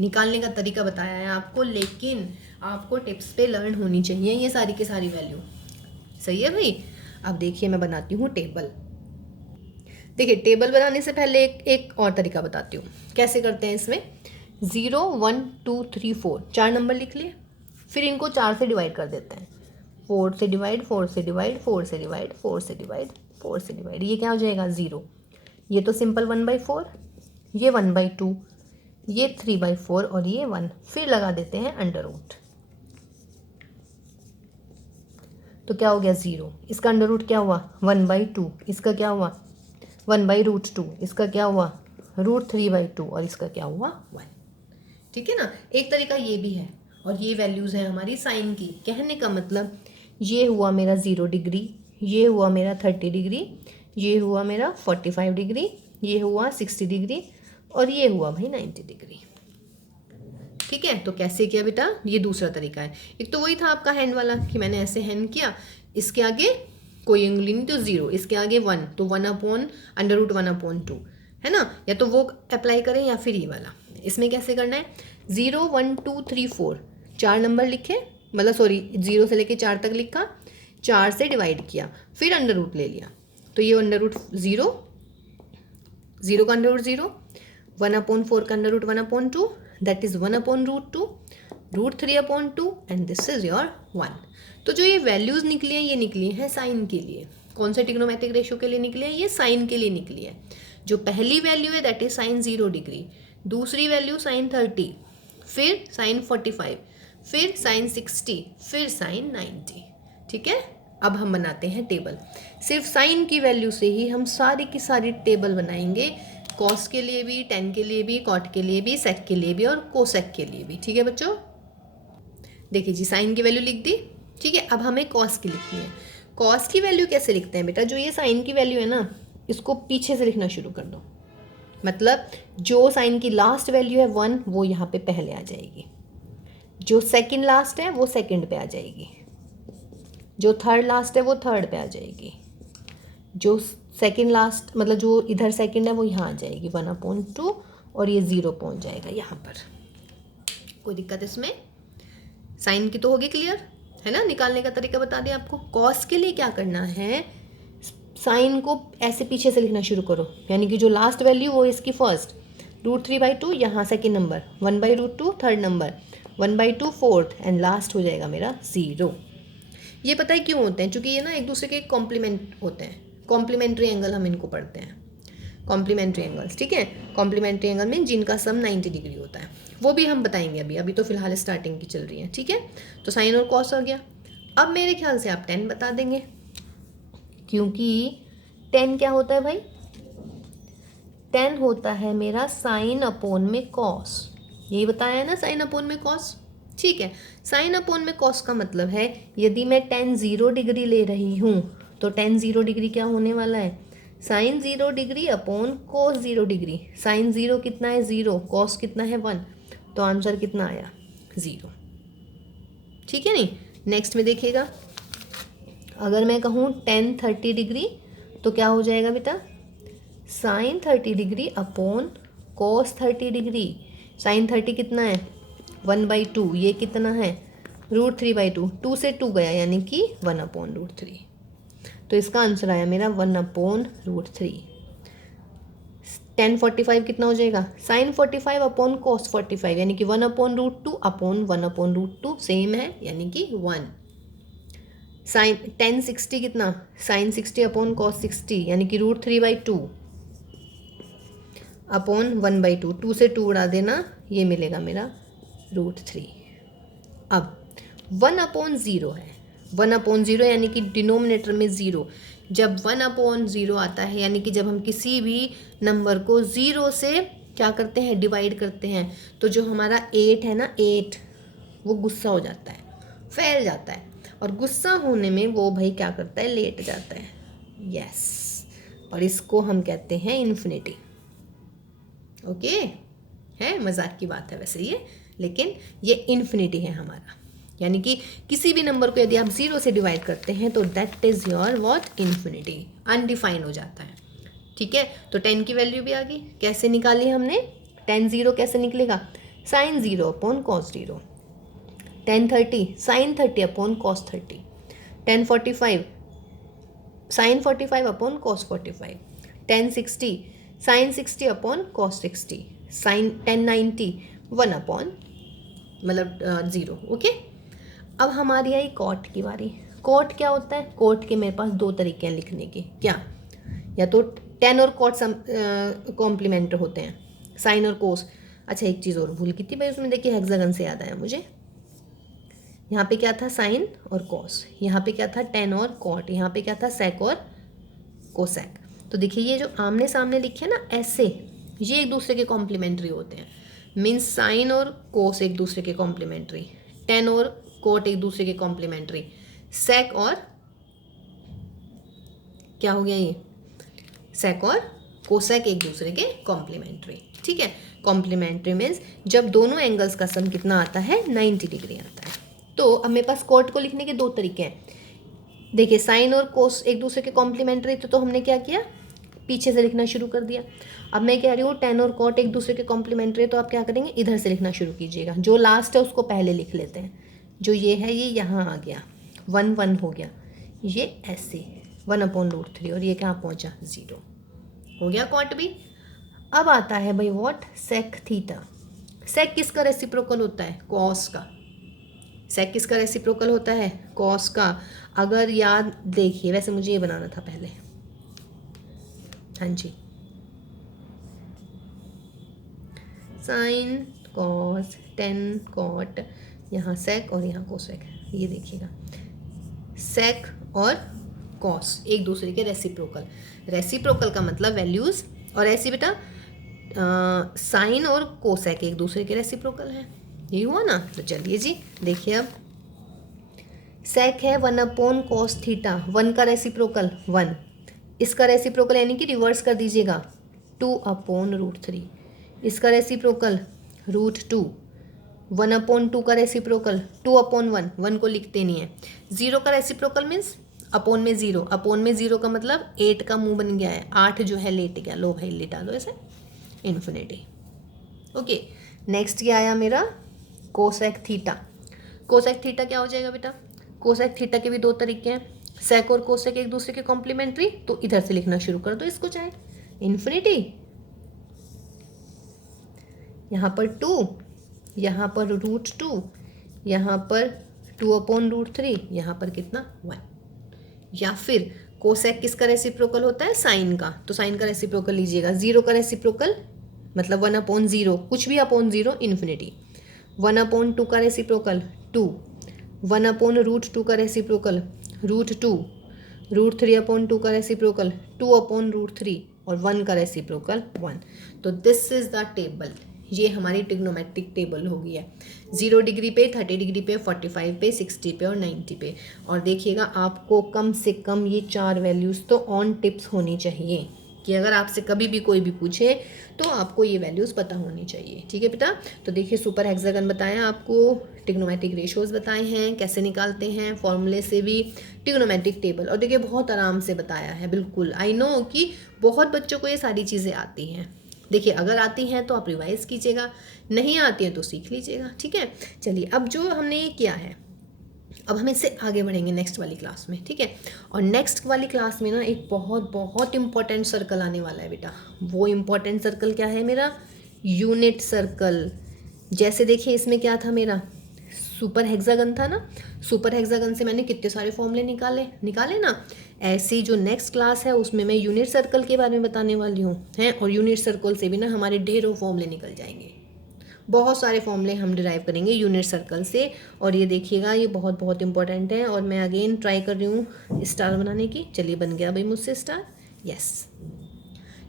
निकालने का तरीका बताया है आपको, लेकिन आपको टिप्स पे लर्न होनी चाहिए ये सारी की सारी वैल्यू। सही है भाई। अब देखिए मैं बनाती हूँ टेबल। देखिए टेबल बनाने से पहले एक और तरीका बताती हूँ कैसे करते हैं। इसमें 0 1 2 3 4 4 नंबर लिख लिए, फिर इनको 4 से डिवाइड कर देते हैं, 4 से डिवाइड 4 से डिवाइड 4 से डिवाइड 4 से डिवाइड 4 से डिवाइड, ये क्या हो जाएगा 0। ये तो सिंपल 1/4, ये 1/2, ये 3/4 और ये 1, फिर लगा देते हैं अंडर रूट, तो क्या हो गया 0। इसका अंडर रूट क्या हुआ 1/2, इसका क्या हुआ 1/√2, इसका क्या हुआ √3/2 और इसका क्या हुआ 1। ठीक है ना, एक तरीका ये भी है। और ये वैल्यूज़ हैं हमारी साइन की। कहने का मतलब ये हुआ मेरा 0 डिग्री, ये हुआ मेरा 30 डिग्री, ये हुआ मेरा 45 डिग्री, ये हुआ 60 डिग्री और ये हुआ भाई 90 डिग्री। ठीक है, तो कैसे किया बेटा, ये दूसरा तरीका है। एक तो वही था आपका हैंड वाला कि मैंने ऐसे हैंड किया, इसके आगे कोई उंगली नहीं तो 0, इसके आगे 1, तो 1 अपॉन अंडर रूट 1 अपॉन 2, है ना। या तो वो अप्लाई करें या फिर ये वाला। इसमें कैसे करना है, 0 1 2 3 4 4 नंबर लिखे, मतलब सॉरी 0 से लेके 4 तक लिखा, 4 से डिवाइड किया, फिर अंडर रूट ले लिया, तो ये अंडर रूट 0, 0 का अंडर रूट 0, 1 अपॉन 4 का under root 1 upon 2, that is 1 upon root 2, root 3 upon 2 and this is your 1। तो जो ये वैल्यूज़ निकली हैं ये निकली हैं साइन के लिए। कौन से ट्रिग्नोमेट्रिक रेशियो के लिए निकली है, ये साइन के लिए निकली है। जो पहली वैल्यू है दैट इज साइन 0 डिग्री, दूसरी वैल्यू साइन 30, फिर साइन 45, फिर साइन 60, फिर साइन 90। ठीक है, अब हम बनाते हैं टेबल। सिर्फ साइन की वैल्यू से ही हम सारी की सारी टेबल बनाएंगे, कॉस के लिए भी, टेन के लिए भी, कॉट के लिए भी, सेक के लिए भी और कोसेक के लिए भी। ठीक है बच्चों, देखिए जी साइन की वैल्यू लिख दी। ठीक है, अब हमें कॉस की लिखनी है। कॉस की वैल्यू कैसे लिखते हैं बेटा, जो ये साइन की वैल्यू है ना, इसको पीछे से लिखना शुरू कर दो। मतलब जो साइन की लास्ट वैल्यू है 1 वो यहाँ पे पहले आ जाएगी, जो सेकंड लास्ट है वो सेकंड पे आ जाएगी, जो थर्ड लास्ट है वो थर्ड पे आ जाएगी, जो सेकंड लास्ट मतलब जो इधर सेकंड है वो यहाँ आ जाएगी 1/2 और ये 0 पहुँच जाएगा यहाँ पर। कोई दिक्कत इसमें? साइन की तो होगी क्लियर है ना, निकालने का तरीका बता दिया आपको। कॉस के लिए क्या करना है, साइन को ऐसे पीछे से लिखना शुरू करो, यानी कि जो लास्ट वैल्यू वो इसकी फर्स्ट, √3/2 यहाँ second number, 1/√2 third number, 1/2 fourth and last हो जाएगा मेरा 0। ये पता है क्यों होते हैं, क्योंकि ये ना एक दूसरे के कॉम्प्लीमेंट होते हैं, कॉम्प्लीमेंट्री एंगल हम इनको पढ़ते हैं, कॉम्प्लीमेंट्री एंगल्स। ठीक है, कॉम्प्लीमेंट्री एंगल में जिनका सम 90 डिग्री होता है, वो भी हम बताएंगे अभी तो फिलहाल स्टार्टिंग की चल रही है। ठीक है, तो साइन और कॉस हो गया। अब मेरे ख्याल से आप 10 बता देंगे, क्योंकि 10 क्या होता है भाई, 10 होता है मेरा साइन अपॉन में कॉस, यही बताया है ना, साइन अपॉन में कॉस। ठीक है, साइन अपॉन में कॉस का मतलब है यदि मैं 10 0 डिग्री ले रही हूँ तो 10 0 डिग्री क्या होने वाला है, sine 0 degree upon cos 0 degree. Sine 0 कितना है 0, कॉस कितना है 1, तो आंसर कितना आया 0। ठीक है, नहीं नेक्स्ट में देखिएगा, अगर मैं कहूँ 10 30 डिग्री तो क्या हो जाएगा बेटा, sine 30 degree upon cos 30 degree. Sine 30 कितना है 1/2, ये कितना है √3/2, 2 से 2 गया यानी कि 1/√3, तो इसका आंसर आया मेरा 1/√3। 10 45 कितना हो जाएगा, साइन 45 अपॉन कॉस 45 यानी कि 1/√2 अपॉन 1/√2 सेम है यानी कि 1। साइन 10 60 कितना, साइन 60 अपॉन कॉस 60 यानी कि √3/2 अपॉन 1/2, 2 से 2 उड़ा देना, ये मिलेगा मेरा √3। अब 1/0 है, 1/0 यानी कि डिनोमिनेटर में 0। जब 1/0 आता है यानी कि जब हम किसी भी नंबर को 0 से क्या करते हैं, डिवाइड करते हैं, तो जो हमारा 8 है ना, 8 वो गुस्सा हो जाता है, फैल जाता है, और गुस्सा होने में वो भाई क्या करता है, लेट जाता है। यस, और इसको हम कहते हैं इन्फिनिटी। ओके, है मजाक की बात है वैसे ये, लेकिन ये इन्फिनिटी है हमारा, यानी कि किसी भी नंबर को यदि आप 0 से डिवाइड करते हैं तो that is your what, infinity, undefine हो जाता है। ठीक है, तो 10 की वैल्यू भी आ गई, कैसे निकाली हमने, 10 0 कैसे निकलेगा, sine 0 upon cos 0, 10 30 sine 30 upon cos 30, 10 45 sine 45 upon cos 45, 10 60 sine 60 upon cos 60, sine 10 90 1 upon मतलब 0। ओके, अब हमारी आई कॉट की बारी। कॉट क्या होता है, कॉट के मेरे पास 2 तरीके हैं लिखने के, क्या, या तो 10 और कॉट कॉम्प्लीमेंट होते हैं, साइन और कोस। अच्छा एक चीज़ और भूल की थी भाई उसमें, देखिए हेक्सागन से याद आया मुझे, यहाँ पे क्या था साइन और कॉस, यहाँ पे क्या था 10 और कॉट, यहाँ पे क्या था सेक और कोसेक। तो देखिए ये जो आमने सामने लिखे ना ऐसे, ये एक दूसरे के कॉम्प्लीमेंट्री होते हैं, मीन्स साइन और कोस एक दूसरे के कॉम्प्लीमेंट्री, 10 और कोट एक दूसरे के कॉम्प्लीमेंट्री, सेक और क्या हो गया ये, सेक और कोसेक एक दूसरे के कॉम्प्लीमेंट्री। ठीक है, कॉम्प्लीमेंट्री मीन्स जब दोनों एंगल्स का सम कितना आता है, 90 डिग्री आता है। तो अब मेरे पास कोट को लिखने के 2 तरीके हैं। देखिए साइन और कोस एक दूसरे के कॉम्प्लीमेंट्री, तो हमने क्या किया, पीछे से लिखना शुरू कर दिया। अब मैं कह रही हूँ 10 और कॉट एक दूसरे के कॉम्प्लीमेंट्री, तो आप क्या करेंगे, इधर से लिखना शुरू कीजिएगा, जो लास्ट है उसको पहले लिख लेते हैं, जो ये है ये यहाँ आ गया 1 1 हो गया, ये ऐसे 1/√3 और ये कहाँ पहुँचा 0 हो गया कॉट भी। अब आता है भाई व्हाट, सेक थीटा। सेक किसका रेसिप्रोकल होता है, कॉस का। सेक किसका रेसिप्रोकल होता है, कॉस का। अगर याद देखिए, वैसे मुझे ये बनाना था पहले, हाँ जी, साइन कॉस 10 कॉट, यहाँ सेक और यहाँ कोसेक, ये देखिएगा सेक और कॉस एक दूसरे के रेसिप्रोकल। रेसिप्रोकल का मतलब वैल्यूज़, और ऐसे बेटा साइन और कोसेक एक दूसरे के रेसिप्रोकल है। ये हुआ ना। तो चलिए जी देखिए, अब सेक है 1/cos थीटा, 1 का रेसिप्रोकल 1, इसका रेसिप्रोकल यानी कि रिवर्स कर दीजिएगा 2/√3, इसका रेसिप्रोकल √2, 1/2 का रेसिप्रोकल 2/1, 1 को लिखते नहीं है। 0 का रेसिप्रोकल मीन्स अपोन में 0, अपोन में 0 का मतलब 8 का मुंह बन गया है, 8 जो है लेट गया, लो भाई लेटा दो ऐसे, इन्फिनिटी। ओके, नेक्स्ट क्या आया मेरा, कोसेक थीटा। कोसेक थीटा क्या हो जाएगा बेटा, कोसेक थीटा के भी दो तरीके हैं, सेक और कोसेक एक दूसरे के कॉम्प्लीमेंट्री, तो इधर से लिखना शुरू कर दो इसको, चाहे इन्फिनिटी, यहाँ पर 2, यहाँ पर √2, यहाँ पर 2/√3, यहाँ पर कितना 1। या फिर कोसेक किसका रेसिप्रोकल होता है, साइन का, तो साइन का रेसिप्रोकल लीजिएगा, 0 का रेसिप्रोकल मतलब 1/0, कुछ भी अपॉन 0 इन्फिनिटी, 1/2 का रेसिप्रोकल 2, 1/√2 का रेसिप्रोकल √2, √3/2 का रेसिप्रोकल 2/√3 और 1 का रेसिप्रोकल 1। तो दिस इज द टेबल, ये हमारी ट्रिग्नोमेट्रिक टेबल हो गई है। 0 डिग्री पे, 30 डिग्री पे, 45 पे, 60 पे और 90 पे। और देखिएगा आपको कम से कम ये 4 वैल्यूज़ तो ऑन टिप्स होनी चाहिए, कि अगर आपसे कभी भी कोई भी पूछे तो आपको ये वैल्यूज़ पता होनी चाहिए। ठीक है बेटा। तो देखिए सुपर हेक्सागन बताया आपको, ट्रिग्नोमेट्रिक रेशियोज़ बताए हैं, कैसे निकालते हैं फॉर्मूले से भी, ट्रिग्नोमेट्रिक टेबल, और देखिए बहुत आराम से बताया है। बिल्कुल आई नो कि बहुत बच्चों को ये सारी चीज़ें आती हैं। देखिए अगर आती हैं तो आप रिवाइज़ कीजिएगा, नहीं आती हैं तो सीख लीजिएगा। ठीक है। चलिए अब जो हमने ये किया है, अब हम इससे आगे बढ़ेंगे नेक्स्ट वाली क्लास में। ठीक है। और नेक्स्ट वाली क्लास में ना एक बहुत बहुत इंपॉर्टेंट सर्कल आने वाला है बेटा। वो इम्पॉर्टेंट सर्कल क्या है मेरा, यूनिट सर्कल। जैसे देखिए इसमें क्या था मेरा, सुपर हेक्सागन था ना, सुपर हेक्सागन से मैंने कितने सारे फॉर्मूले निकाले ना। ऐसी जो नेक्स्ट क्लास है उसमें मैं यूनिट सर्कल के बारे में बताने वाली हूँ हैं, और यूनिट सर्कल से भी ना हमारे ढेरों फॉर्मूले निकल जाएंगे, बहुत सारे फॉर्मूले हम डिराइव करेंगे यूनिट सर्कल से। और ये देखिएगा ये बहुत बहुत इंपॉर्टेंट है, और मैं अगेन ट्राई कर रही हूँ स्टार बनाने की। चलिए बन गया भाई मुझसे स्टार, यस।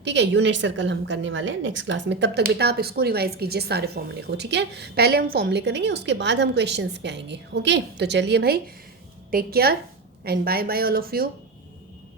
ठीक है, यूनिट सर्कल हम करने वाले हैं नेक्स्ट क्लास में। तब तक बेटा आप इसको रिवाइज कीजिए सारे फॉर्मूले को। ठीक है, पहले हम फॉर्मूले करेंगे, उसके बाद हम क्वेश्चंस पे आएंगे। ओके, तो चलिए भाई, take care and bye bye all of you.